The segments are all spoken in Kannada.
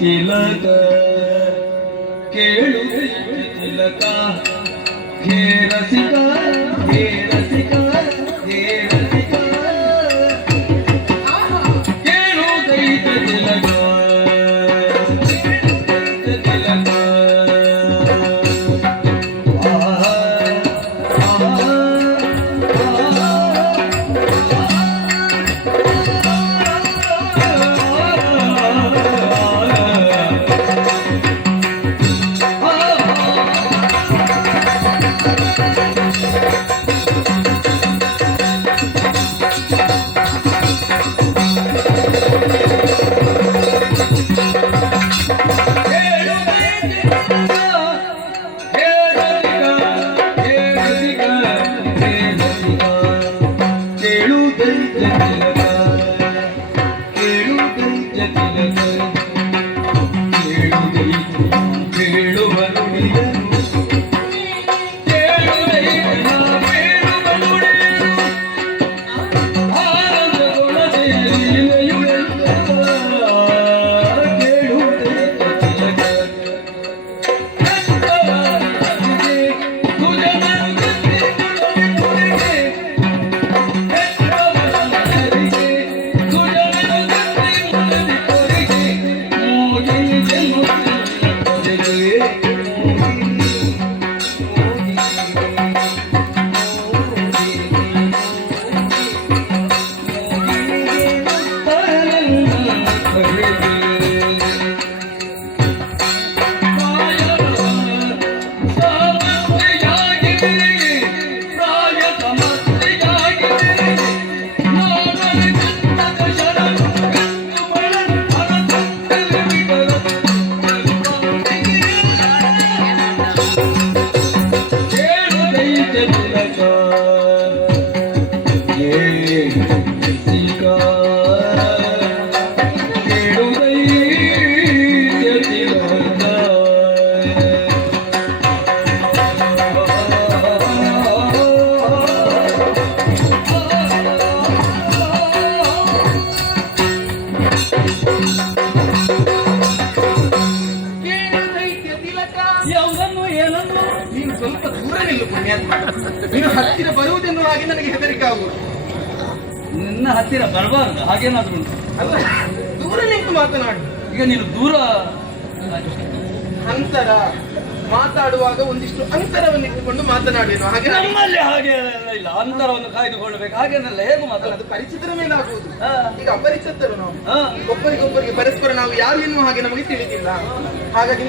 ತಿಲಕ ಕೇಳು ತಿಲಕ ಹೇ ರಸಿಕ ಹೇ ರಸಿಕ ಹೇ ರಸಿಕ ಕೇಳು ದೈತ ತಿಲಕ ತಿಲಕ ನೀನು ಹತ್ತಿರ ಬರುವುದೆನ್ನುವ ಹಾಗೆ ನನಗೆ ಹೆದರಿಕೆ ಆಗುವುದು. ನಿನ್ನ ಹತ್ತಿರ ಬರಬಾರದು ಹಾಗೇನಾದ್ರೂ ಉಂಟು ಅಲ್ಲ, ದೂರ ನಿಂತು ಮಾತನಾಡು. ಈಗ ನೀನು ದೂರ ಅಂತರ ಮಾತಾಡುವಾಗ ಒಂದಿಷ್ಟು ಅಂತರವನ್ನು ಇಟ್ಟುಕೊಂಡು ಮಾತನಾಡೇನು ಹಾಗೆ ನಮ್ಮಲ್ಲಿ ಹಾಗೆ ಇಲ್ಲ, ಅಂತರವನ್ನು ಕಾಯ್ದುಕೊಳ್ಬೇಕು ಹಾಗೇನಲ್ಲ. ಹೇಗೂ ಮಾತಾಡೋದು ಅದು ಪರಿಚಿತರ ಮೇಲೆ ಆಗುವುದು. ಈಗ ಅಪರಿಚಿತರು ನಾವು, ಒಬ್ಬರಿಗೊಬ್ಬರಿಗೆ ಪರಸ್ಪರ ನಾವು ಯಾರು ಎನ್ನುವ ಹಾಗೆ ನಮಗೆ ತಿಳಿದಿಲ್ಲ. ಹಾಗಾಗಿ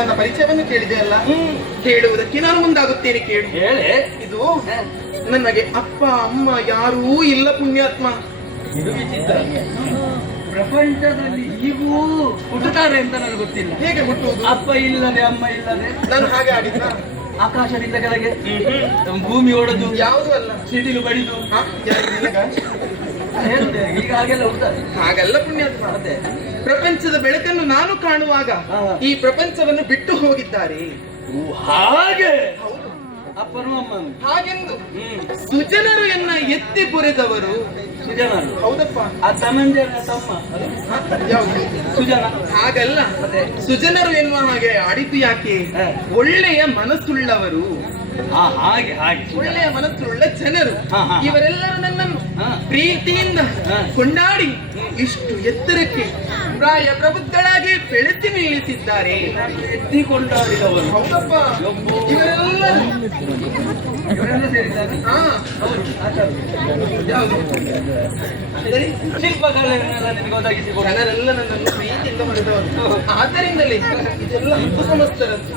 ನನ್ನ ಪರಿಚಯವನ್ನು ಕೇಳಿದೆ ಅಲ್ಲ, ಕೇಳುವುದಕ್ಕೆ ನಾನು ಮುಂದಾಗುತ್ತೇನೆ. ಕೇಳು. ಹೇಳಿ. ಇದು ನನಗೆ ಅಪ್ಪ ಅಮ್ಮ ಯಾರೂ ಇಲ್ಲ ಪುಣ್ಯಾತ್ಮ. ಇದು ವಿಚಿತ್ರ. ಪ್ರಪಂಚದಲ್ಲಿ ಈಗೂ ಹುಟ್ಟುತ್ತಾರೆ ಅಂತ ನನಗೆ ಗೊತ್ತಿಲ್ಲ. ಹೇಗೆ ಹುಟ್ಟುವುದು? ಅಪ್ಪ ಇಲ್ಲದೆ ಅಮ್ಮ ಇಲ್ಲದೆ. ನಾನು ಹಾಗೆ ಆಡಿದ್ದ. ಆಕಾಶದಿಂದ ಕೆಳಗೆ ಭೂಮಿ ಹೊಡೆದು ಯಾವುದು ಅಲ್ಲ, ಸಿಡಿಲು ಬಡಿದು ಈಗ ಹಾಗೆಲ್ಲ ಹುಡ್ತಾರೆ. ಹಾಗೆಲ್ಲ ಪುಣ್ಯಾತ್ಮ. ಮತ್ತೆ ಪ್ರಪಂಚದ ಬೆಳಕನ್ನು ನಾನು ಕಾಣುವಾಗ ಈ ಪ್ರಪಂಚವನ್ನು ಬಿಟ್ಟು ಹೋಗಿದ್ದಾರೆ. ಹಾಗೆ ಅಪ್ಪನು ಅಮ್ಮನು ಹಾಗೆಂದು ಸುಜನರು ಎನ್ನ ಎತ್ತಿ ಪುರಿದವರು. ಸುಜನರು? ಹೌದಪ್ಪ. ಆ ತಮಂಜನ ತಮ್ಮ ಯಾವುದು? ಸುಜನ. ಹಾಗಲ್ಲ, ಸುಜನರು ಎನ್ನುವ ಹಾಗೆ ಆಡಿದ್ದು ಯಾಕೆ? ಒಳ್ಳೆಯ ಮನಸ್ಸುಳ್ಳವರು, ಹಾಗೆ ಹಾಗೆ ಒಳ್ಳೆಯ ಮನಸ್ಸುಳ್ಳ ಜನರು ಇವರೆಲ್ಲರೂ ನನ್ನನ್ನು ಪ್ರೀತಿಯಿಂದ ಕೊಂಡಾಡಿ ಇಷ್ಟು ಎತ್ತರಕ್ಕೆ ಪ್ರಾಯ ಪ್ರಬುದ್ಧಳಾಗಿ ಬೆಳೆಸಿ ನಿಲ್ಲಿಸಿದ್ದಾರೆ. ಎತ್ತಿ ಕೊಂಡಾಡಿದವರು. ಹೌದಪ್ಪ. ಇವರೆಲ್ಲರೂ ಸೇರಿದ್ದಾರೆ. ಶಿಲ್ಪಕಲೆಯನ್ನೆಲ್ಲ ನಿಮಗೆ ಒದಗಿಸಿಕೊಂಡು ಜನರೆಲ್ಲ ನನ್ನನ್ನು ಪ್ರೀತಿಯಿಂದ ಮಾಡಿದವರು. ಆದ್ದರಿಂದಲೇ ಇದೆಲ್ಲ ಹತ್ತು ಸಮಸ್ತರದ್ದು.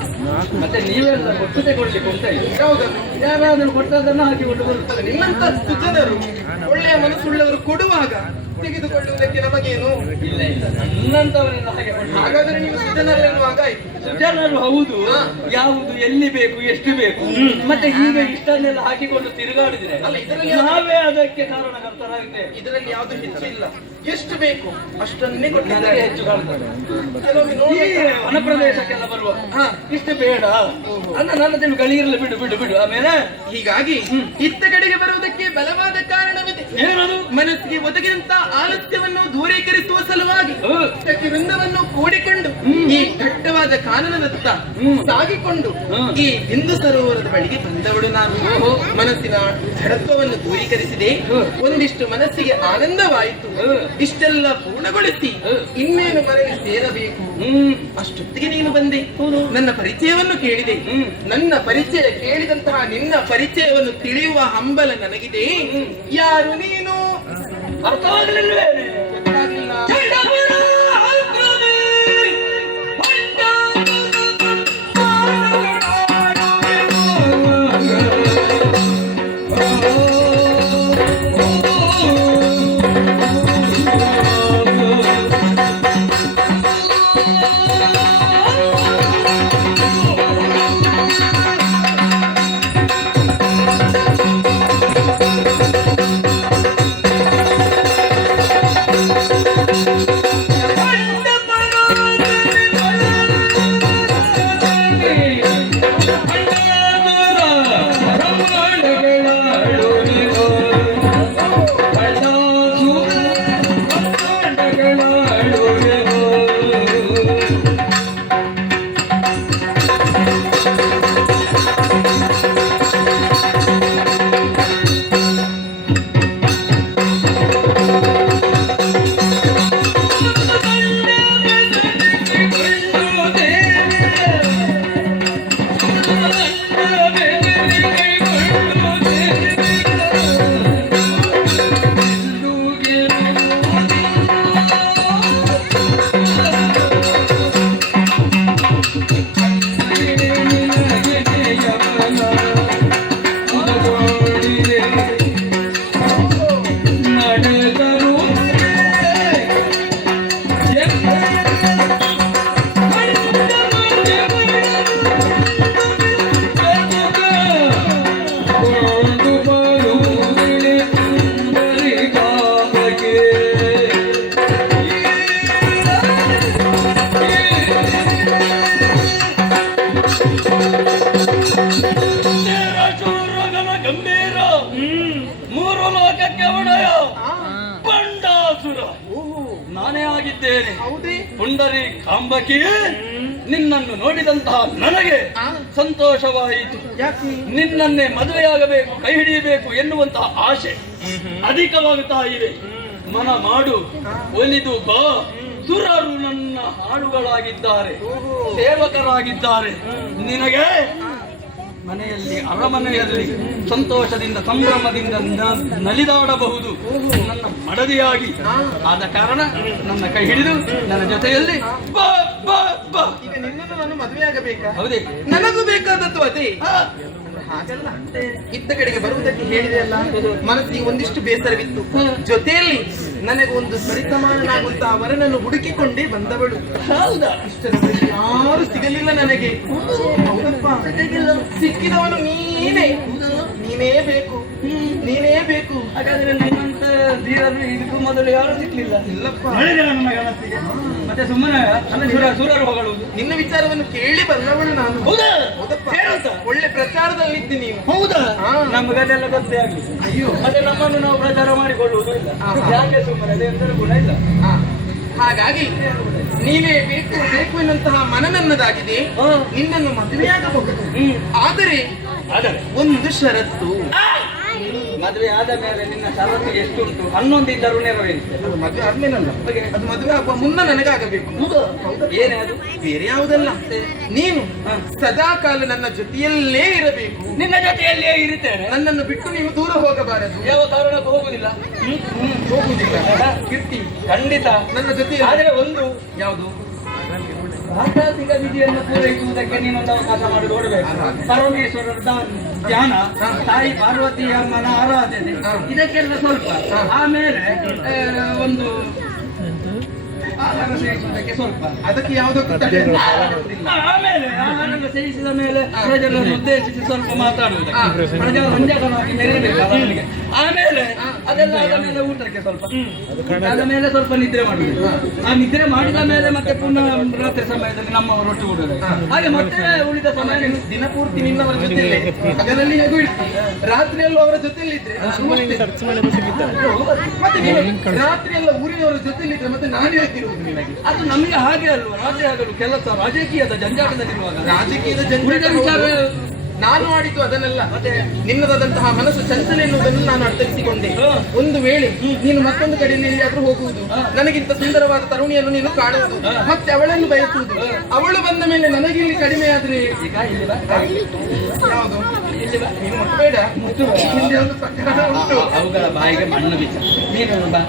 ಮತ್ತೆ ನೀವೆಲ್ಲ ಕೊಟ್ಟು ತಗೊಳ್ಳಿಕ್ಕೆ ಉಂಟ. ಯಾವುದನ್ನು? ಯಾರಾದ್ರೂ ಕೊಟ್ಟದನ್ನು ಹಾಕಿಕೊಂಡು ಬರುತ್ತದೆ. ನಿನ್ನಂತ ಸುಜನರು ಒಳ್ಳೆಯ ಮನಸ್ಸುಳ್ಳವರು ಕೊಡುವಾಗ ತೆಗೆದುಕೊಳ್ಳುವುದಕ್ಕೆ ನಮಗೇನು ಇಲ್ಲ ಇಲ್ಲ, ನನ್ನಂತವರೆಲ್ಲ ಹಾಗೆ ಮಾಡ್ತಾರೆ. ಹಾಗಾದ್ರೆ ನೀವು ಸಿದ್ಧನಲ್ಲೆನ್ನುವಾಗ ಆಯ್ತು. ಜನರು ಹೌದು, ಯಾವುದು ಎಲ್ಲಿ ಬೇಕು ಎಷ್ಟು ಬೇಕು, ಮತ್ತೆ ಈಗ ಇಷ್ಟನ್ನೆಲ್ಲ ಹಾಕಿಕೊಂಡು ತಿರುಗಾಡಿದ್ರೆ ಅಲ್ಲ, ಇದರಲ್ಲಿ ನಾವೇ ಅದಕ್ಕೆ ಕಾರಣಕರ್ತರಾಗಿದ್ದೇವೆ. ಇದರಲ್ಲಿ ಯಾವ್ದು ಹೆಚ್ಚಿಲ್ಲ, ಎಷ್ಟು ಬೇಕು ಅಷ್ಟನ್ನೇ ನನಗೆ ಕೊಟ್ಟಿದ್ದಾರೆ. ಹೆಚ್ಚು ಕಾಣ್ತದೆ. ಕೆಲವೊಮ್ಮೆ ಈ ನೋಡಿ ವನ ಪ್ರದೇಶಕ್ಕೆಲ್ಲ ಬರುವ ಇಷ್ಟು ಬೇಡ ಅನ್ನ ನನ್ನ ತಿಳು ಗಳಿರಲಿ, ಬಿಡು ಬಿಡು ಬಿಡು. ಆಮೇಲೆ ಹೀಗಾಗಿ ಇತ್ತ ಕಡೆಗೆ ಬರುವುದಕ್ಕೆ ಬಲವಾದ ಕಾರಣವಿದೆ. ಏನದು? ಮನಸ್ಸಿಗೆ ಒದಗಿದಂತ ಆಲಸ್ಯವನ್ನು ದೂರೀಕರಿಸುವ ಸಲುವಾಗಿ ಇದಕ್ಕೆ ವೃಂದವನ್ನು ಕೂಡಿಕೊಂಡು ಈ ಘಟ್ಟವಾದ ಕಾನನದತ್ತ ಸಾಗಿಕೊಂಡು ಈ ಬಿಂದು ಸರೋವರದ ಬಳಿಗೆ ಬಂದವಳು ನಾನು. ಮನಸ್ಸಿನ ಜಡತ್ವವನ್ನು ದೂರೀಕರಿಸಿದೆ, ಒಂದಿಷ್ಟು ಮನಸ್ಸಿಗೆ ಆನಂದವಾಯಿತು. ಇಷ್ಟೆಲ್ಲ ಪೂರ್ಣಗೊಳಿಸಿ ಇನ್ನೇನು ಮನೆಗೆ ಸೇರಬೇಕು. ಅಷ್ಟೊತ್ತಿಗೆ ನೀನು ಬಂದೆ, ನನ್ನ ಪರಿಚಯವನ್ನು ಕೇಳಿದೆ. ನನ್ನ ಪರಿಚಯ ಕೇಳಿದಂತಹ ನಿನ್ನ ಪರಿಚಯವನ್ನು ತಿಳಿಯುವ ಹಂಬಲ ನನಗಿದೆ. ಯಾರು ನೀನು? ಅರ್ಥವಾಗಲಿಲ್ವೇ? ಗೊತ್ತಾಗಲಿಲ್ಲ. ನಾನೇ ಆಗಿದ್ದೇನೆ. ಹೌದೇ? ಪುಂಡರಿ ಕಾಂಬಕಿ, ನಿನ್ನನ್ನು ನೋಡಿದಂತಹ ನನಗೆ ಸಂತೋಷವಾಯಿತು. ಯಾಕೆ? ನಿನ್ನನ್ನೇ ಮದುವೆಯಾಗಬೇಕು, ಕೈ ಹಿಡಿಯಬೇಕು ಎನ್ನುವಂತಹ ಆಸೆ ಅಧಿಕವಾಗುತ್ತಾ ಇದೆ. ಮನ ಮಾಡು, ಒಲಿದು ಬಾ. ಸುರರು ನನ್ನ ಹಾಡುಗಳಾಗಿದ್ದಾರೆ, ಸೇವಕರಾಗಿದ್ದಾರೆ. ನಿನಗೆ ಮನೆಯಲ್ಲಿ ಅರಮನೆಯಲ್ಲಿ ಸಂತೋಷದಿಂದ ಸಂಭ್ರಮದಿಂದ ನಲಿದಾಡಬಹುದು ನನ್ನ ಮಡದಿಯಾಗಿ. ಆದ ಕಾರಣ ನನ್ನ ಕೈ ಹಿಡಿದು ನನ್ನ ಜೊತೆಯಲ್ಲಿ ಬಾ ಬಾ ಬಾ. ಈಗ ನಿನ್ನನ್ನು ನಾನು ಮದುವೆಯಾಗಬೇಕಾ? ಹೌದೇ? ನನಗೂ ಬೇಕಾದದ್ದು ಅದೇ. ಹಾಗಲ್ಲ, ಇತ್ತ ಕಡೆಗೆ ಬರುವುದಕ್ಕೆ ಹೇಳಿದೆ ಅಲ್ಲ, ಮನಸ್ಸಿಗೆ ಒಂದಿಷ್ಟು ಬೇಸರವಿತ್ತು. ಜೊತೆಯಲ್ಲಿ ನನಗೆ ಒಂದು ಸರಿಸಮಾನನಾಗುವಂತಹ ವರನನ್ನು ಹುಡುಕಿಕೊಂಡೇ ಬಂದವಳು. ಹೌದಾ? ಇಷ್ಟರವರೆಗೆ ಯಾರು ಸಿಗಲಿಲ್ಲ ನನಗೆ. ಹೌದಪ್ಪ, ಸಿಕ್ಕಿದವನು ನೀನೇ. ನೀನೇ ಬೇಕು, ನೀನೇ ಬೇಕು. ಹಾಗಾದ್ರೆ ನಿನ್ನಂತ ಧೀರರು ಇದಕ್ಕೂ ಮೊದಲು ಯಾರು ಸಿಕ್ಲಿಲ್ಲ. ಇಲ್ಲಪ್ಪ, ಮತ್ತೆ ಸುಮ್ಮನೆ ಸೂರರು ಹೊಗಳುವುದು. ನಿನ್ನ ವಿಚಾರವನ್ನು ಕೇಳಿ ಬಂದವಳು ನಾನು. ಹೌದಾ? ಹೌದಪ್ಪ, ಏನಂತ? ಒಳ್ಳೆ ಪ್ರಚಾರದಲ್ಲಿದ್ದಿ ನೀನು. ಹೌದಾ? ನಮಗದೆಲ್ಲ ಗೊತ್ತೇ ಆಗಲಿ. ಅಯ್ಯೋ, ಮತ್ತೆ ನಮ್ಮನ್ನು ನಾವು ಪ್ರಚಾರ ಮಾಡಿಕೊಳ್ಳುವುದು ಇಲ್ಲ. ಯಾಕೆ ಸುಮ್ಮನೆ ಅದೆಂದರೆ ಗುಣ ಇಲ್ಲ. ಹಾಗಾಗಿ ನೀನೇ ಬೇಕು ಬೇಕು ಎನ್ನುವಂತಹ ಮನ ನನ್ನದಾಗಿದೆ. ನಿನ್ನನ್ನು ಮದುವೆಯಾಗಬಹುದು. ಆದರೆ ಒಂದು ಷರತ್ತು. ಮದುವೆ ಆದ ಮೇಲೆ ನಿನ್ನ ಷರತ್ತು ಎಷ್ಟುಂಟು? 11 ಇದ್ದರೂ ನೆರವೇರಿಸ್ತದೆ. ಅದು ಮದುವೆ ಆದ್ಮೇಲಲ್ಲ, ಅದು ಮದುವೆ ಆಗುವ ಮುನ್ನ ನನಗಾಗಬೇಕು. ಏನೇ ಅದು? ಬೇರೆ ಯಾವುದಲ್ಲ, ನೀನು ಸದಾ ಕಾಲ ನನ್ನ ಜೊತೆಯಲ್ಲೇ ಇರಬೇಕು. ನಿನ್ನ ಜೊತೆಯಲ್ಲೇ ಇರುತ್ತೇನೆ. ನನ್ನನ್ನು ಬಿಟ್ಟು ನೀವು ದೂರ ಹೋಗಬಾರದು. ಯಾವ ಕಾರಣಕ್ಕೂ ಹೋಗುದಿಲ್ಲ. ಹೋಗುವುದಿಲ್ಲ, ಇರ್ತೀವಿ ಖಂಡಿತ ನನ್ನ ಜೊತೆ. ಆದರೆ ಒಂದು ಯಾವುದು? ಆಧ್ಯಾತ್ಮಿಕ ವಿಧಿಯನ್ನು ಪೂರೈಸುವುದಕ್ಕೆ ನೀನೊಂದು ಅವಕಾಶ ಮಾಡಿ ನೋಡಬೇಕು. ಪರಮೇಶ್ವರರ ಧ್ಯಾನ, ತಾಯಿ ಪಾರ್ವತಿ ಅಮ್ಮನ ಆರಾಧನೆ, ಇದಕ್ಕೆಲ್ಲ ಸ್ವಲ್ಪ. ಆಮೇಲೆ ಒಂದು ಆಹಾರ ಸೇವಿಸುವುದಕ್ಕೆ ಸ್ವಲ್ಪ, ಅದಕ್ಕೆ ಯಾವುದಕ್ಕೂ ತಡೆ ಆಮೇಲೆ ಆಹಾರ ಸೇವಿಸಿದ ಮೇಲೆ ಪ್ರಜೆಗಳನ್ನು ಉದ್ದೇಶಿಸಿ ಸ್ವಲ್ಪ ಮಾತಾಡುವುದಕ್ಕೆ, ಪ್ರಜಾರಂಜಕನಾಗಿ ಮೆರೆಯಬೇಕು ಅವನಿಗೆ. ಆಮೇಲೆ ಅದೆಲ್ಲ ಆದ ಮೇಲೆ ಊಟಕ್ಕೆ ಸ್ವಲ್ಪ, ಆದ ಮೇಲೆ ಸ್ವಲ್ಪ ನಿದ್ರೆ ಮಾಡಬೇಕು. ಆ ನಿದ್ರೆ ಮಾಡಿದ ಮೇಲೆ ಮತ್ತೆ ಪುನಃ ರಾತ್ರಿ ಸಮಯದಲ್ಲಿ ನಮ್ಮವರು ಒಟ್ಟು ಬಿಡುವುದು. ಹಾಗೆ ಮತ್ತೆ ಉಳಿದ ಸಮಯ ದಿನಪೂರ್ತಿ ನಿನ್ನವರ ಜೊತೆಯಲ್ಲೇ ಅದರಲ್ಲಿ ಹೇಗೂ ಇರ್ತೀವಿ. ರಾತ್ರಿಯಲ್ಲೂ ಅವರ ಜೊತೆಯಲ್ಲಿದ್ರೆ ಮತ್ತೆ ನೀನು ರಾತ್ರಿಯೆಲ್ಲ ಊರಿನವರ ಜೊತೆಯಲ್ಲಿದ್ರೆ ಮತ್ತೆ ನಾನು ಹೇಳ್ತಿರುವುದು ನಿನಗೆ. ಅದು ನಮಗೆ ಹಾಗೆ ಅಲ್ವಾ, ರಾತ್ರಿ ಆಗಲು ಕೆಲಸ ರಾಜಕೀಯದ ಜಂಜಾಟದಲ್ಲಿರುವಾಗ ರಾಜಕೀಯದ ಉಳಿದ ವಿಚಾರ ನಾನು ಆಡಿದ್ದು ಅದನ್ನೆಲ್ಲ. ಮತ್ತೆ ನಿನ್ನದಾದಂತಹ ಮನಸ್ಸು ಚಂಚಲ ಎನ್ನುವುದನ್ನು ನಾನು ಅರ್ಥೈಸಿಕೊಂಡೆ. ಒಂದು ವೇಳೆ ನೀನು ಮತ್ತೊಂದು ಕಡೆಯಲ್ಲಿ ಎಲ್ಲಿಯಾದ್ರೂ ಹೋಗುವುದು, ನನಗಿಂತ ಸುಂದರವಾದ ತರುಣಿಯನ್ನು ನೀನು ಕಾಣುವುದು, ಮತ್ತೆ ಅವಳನ್ನು ಬಯಸುವುದು, ಅವಳು ಬಂದ ಮೇಲೆ ನನಗಿಲ್ಲಿ ಕಡಿಮೆ ಆದ್ರೆ ಈಗ ಇಲ್ಲಿ ಬಾ. ಯಾವುದು ನೀನು ಮುಟ್ಟಬೇಡ. ಹಿಂದೆ ಒಂದು ಪ್ರಕರಣ ಉಂಟು. ಅವುಗಳ ಬಾಯಿಗೆ ಮಣ್ಣು ಬಿಚ್ಚ. ನೀನು ಬಾ.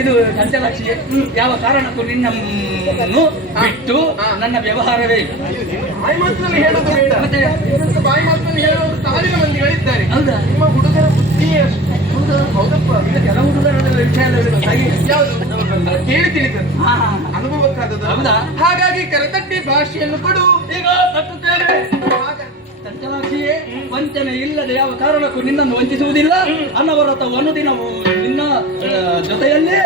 ಇದು ಚಂಚಲಾಕ್ಷಿಯೇ, ಯಾವ ಕಾರಣಕ್ಕೂ ನಿನ್ನನ್ನು ಬಿಟ್ಟು ನನ್ನ ವ್ಯವಹಾರವೇ ಇಲ್ಲ. ಬಾಯಿ ಮಾತಿನಲ್ಲಿ ಹೇಳೋದು ಬೇಡ. ಮತ್ತೆ ಬಾಯಿ ಮಾತಿನಲ್ಲಿ ಹೇಳುವ ಸಾವಿರ ಮಂದಿಗಳಿದ್ದಾರೆ. ಹೌದಾ? ನಿಮ್ಮ ಹುಡುಗರ ಬುದ್ಧಿಯೇ ಅಷ್ಟು. ಹೌದಪ್ಪ. ಕೆಲ ಹುಡುಗರ ವಿಷಯ ಯಾವುದು ಕೇಳಿ ತಿಳಿದದ್ದು, ಹಾ ಅನುಭವಕ್ಕಾದದ್ದು. ಹೌದಾ? ಹಾಗಾಗಿ ಕರತಟ್ಟಿ ಭಾಷೆಯನ್ನು ಕೊಡು. ಈಗ ತಟ್ಟುತ್ತೇನೆ. ಚಂಚಲಾಕ್ಷಿಯೇ, ವಂಚನೆ ಇಲ್ಲದೆ ಯಾವ ಕಾರಣಕ್ಕೂ ನಿನ್ನನ್ನು ವಂಚಿಸುವುದಿಲ್ಲ. ಅನವರತ ಅನುದಿನವು ನಿನ್ನ ಜೊತೆಯಲ್ಲೇ